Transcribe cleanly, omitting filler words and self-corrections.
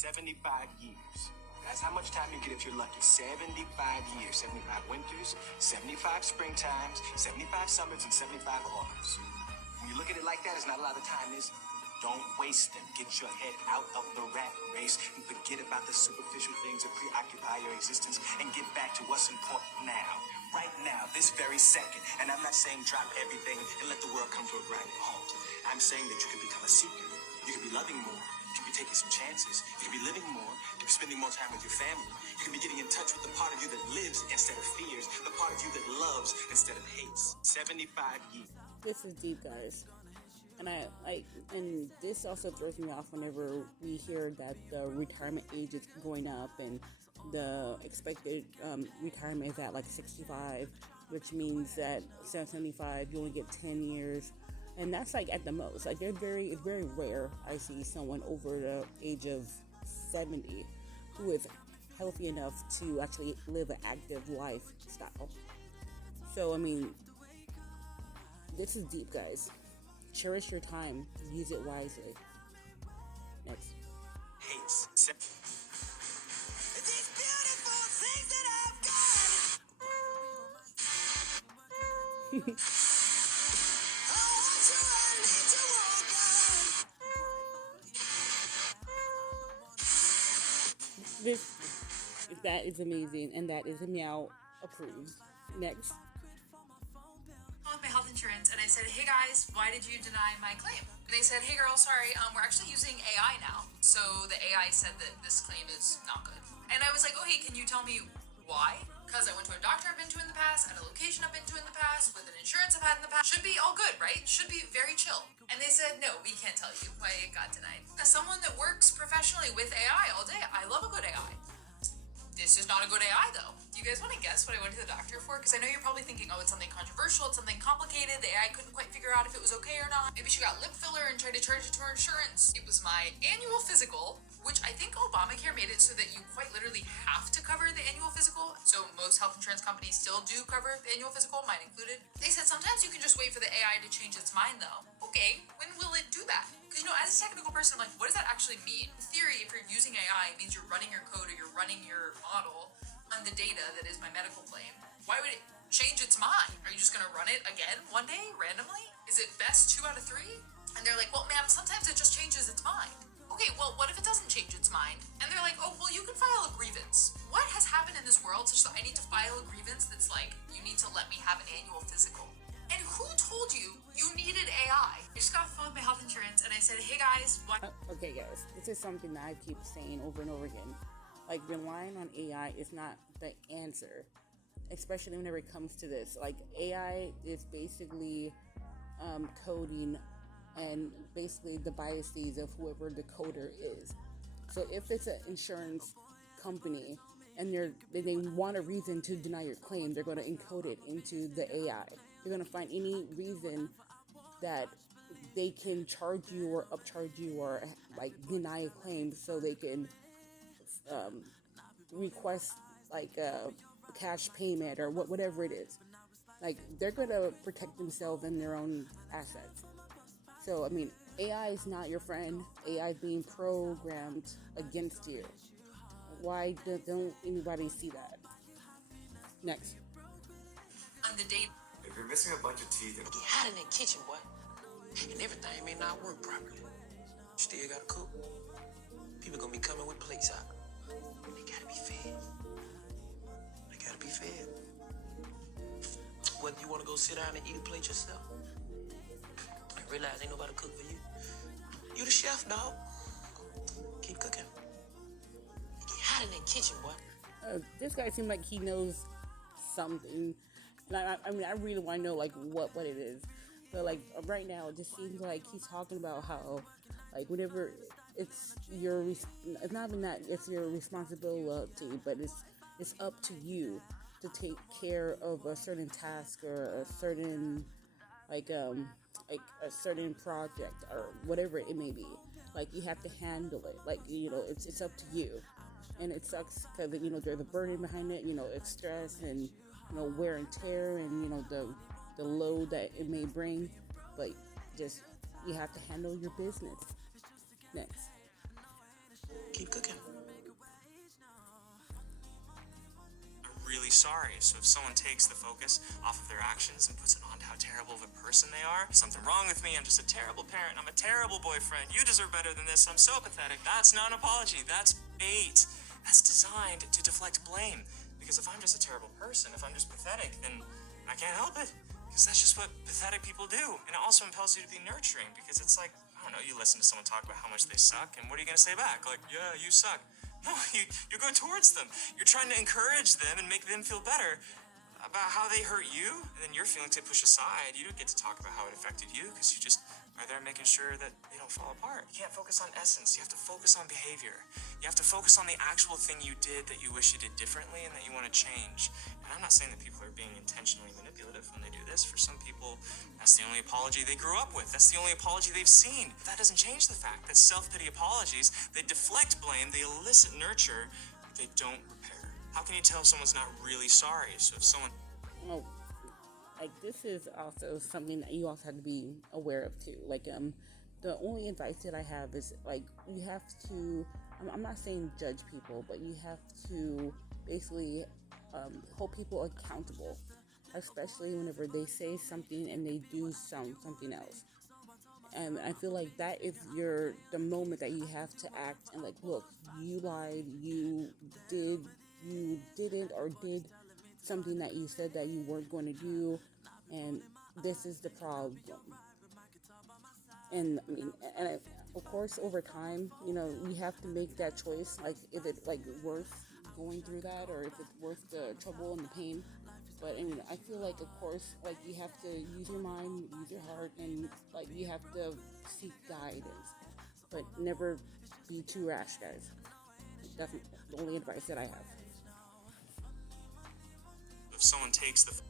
75 years. That's how much time you get if you're lucky. 75 years, 75 winters, 75 springtimes, 75 summers, and 75 autumns. When you look at it like that, it's not a lot of time, is it? Don't waste them. Get your head out of the rat race and forget about the superficial things that preoccupy your existence and get back to what's important now. Right now, this very second. And I'm not saying drop everything and let the world come to a grinding halt. I'm saying that you can become a seeker. You can be loving more. You can be taking some chances. You can be living more. You can be spending more time with your family. You can be getting in touch with the part of you that lives instead of fears, the part of you that loves instead of hates. 75 years. This is deep, guys. And and this also throws me off whenever we hear that the retirement age is going up and the expected retirement is at like 65, which means that 75 you only get 10 years, and that's like at the most. Like it's very rare I see someone over the age of 70 who is healthy enough to actually live an active lifestyle. So I mean, this is deep, guys. Cherish your time. Use it wisely. Next. Hates. These beautiful things that I've got. I want you, I need to walk This, that is amazing, and that is a meow approved. Next. With my health insurance, and I said, hey guys, why did you deny my claim? And they said, hey girl, sorry, we're actually using AI now. So the AI said that this claim is not good. And I was like, oh hey, can you tell me why? Because I went to a doctor I've been to in the past, at a location I've been to in the past, with an insurance I've had in the past. Should be all good, right? Should be very chill. And they said, no, we can't tell you why it got denied. As someone that works professionally with AI all day, I love a good AI. This is not a good AI though. Do you guys want to guess what I went to the doctor for? Because I know you're probably thinking, oh, it's something controversial, it's something complicated, the AI couldn't quite figure out if it was okay or not. Maybe she got lip filler and tried to charge it to her insurance. It was my annual physical, which I think Obamacare made it so that you quite literally have to cover the annual physical. So most health insurance companies still do cover the annual physical, mine included. They said sometimes you can just wait for the AI to change its mind though. Okay, when will it do that? Because, as a technical person, I'm like, what does that actually mean? In theory, if you're using AI, it means you're running your code or you're running your model on the data that is my medical claim. Why would it change its mind? Are you just going to run it again one day, randomly? Is it best 2 out of 3? And they're like, well, ma'am, sometimes it just changes its mind. Okay, well, what if it doesn't change its mind? And they're like, oh, well, you can file a grievance. What has happened in this world such that I need to file a grievance that's like, you need to let me have an annual physical? And who told you you needed AI? I just got off the phone with my health insurance and I said, hey guys, why? Okay, guys, this is something that I keep saying over and over again. Like, relying on AI is not the answer, especially whenever it comes to this. Like, AI is basically coding and basically the biases of whoever the coder is. So if it's an insurance company and they want a reason to deny your claim, they're going to encode it into the AI. They're going to find any reason that they can charge you or upcharge you or like deny a claim so they can request like a cash payment or whatever it is. Like, they're going to protect themselves and their own assets. So, I mean, AI is not your friend. AI is being programmed against you. Why don't anybody see that? Next. On the date. If you're missing a bunch of teeth, Get hot in that kitchen, boy. And everything may not work properly. Still gotta cook. People gonna be coming with plates out. They gotta be fed. Whether you wanna go sit down and eat a plate yourself, and realize ain't nobody cook for you. You the chef, dog. Keep cooking. Get hot in that kitchen, boy. This guy seems like he knows something. And I mean, I really want to know, like, what it is. But, like, right now, it just seems like he's talking about how, like, whenever it's not even that it's your responsibility, but it's up to you to take care of a certain task or a certain, like a certain project or whatever it may be. Like, you have to handle it. Like, it's up to you. And it sucks because, there's a burden behind it. It's stress and, wear and tear and, the load that it may bring. But just, you have to handle your business. Next. Keep cooking. Really sorry. So if someone takes the focus off of their actions and puts it on to how terrible of a person they are, something wrong with me, I'm just a terrible parent, I'm a terrible boyfriend, you deserve better than this, I'm so pathetic. That's not an apology, that's bait. That's designed to deflect blame. Because if I'm just a terrible person, if I'm just pathetic, then I can't help it. Because that's just what pathetic people do. And it also impels you to be nurturing, because it's like, I don't know, you listen to someone talk about how much they suck, and what are you gonna say back? Like, yeah, you suck. No, you go towards them. You're trying to encourage them and make them feel better about how they hurt you, and then your feelings get pushed aside. You don't get to talk about how it affected you because you just are there making sure that they don't fall apart. You can't focus on essence. You have to focus on behavior. You have to focus on the actual thing you did that you wish you did differently and that you want to change. And I'm not saying that people are being intentionally manipulative when they do this. For some people, that's the only apology they grew up with. That's the only apology they've seen. But that doesn't change the fact that self-pity apologies, they deflect blame, they elicit nurture, but they don't repair. How can you tell someone's not really sorry? So if someone... Oh, like this is also something that you also have to be aware of too. Like, the only advice that I have is like you have to. I'm not saying judge people, but you have to basically hold people accountable, especially whenever they say something and they do something else. And I feel like that is the moment that you have to act and like, look, you lied, you didn't or did something that you said that you weren't going to do, and this is the problem. And I mean, of course, over time, you have to make that choice. Like, is it like worth going through that, or if it's worth the trouble and the pain? But I mean, I feel like, of course, like you have to use your mind, use your heart, and like you have to seek guidance, but never be too rash, guys. That's the only advice that I have. If someone takes the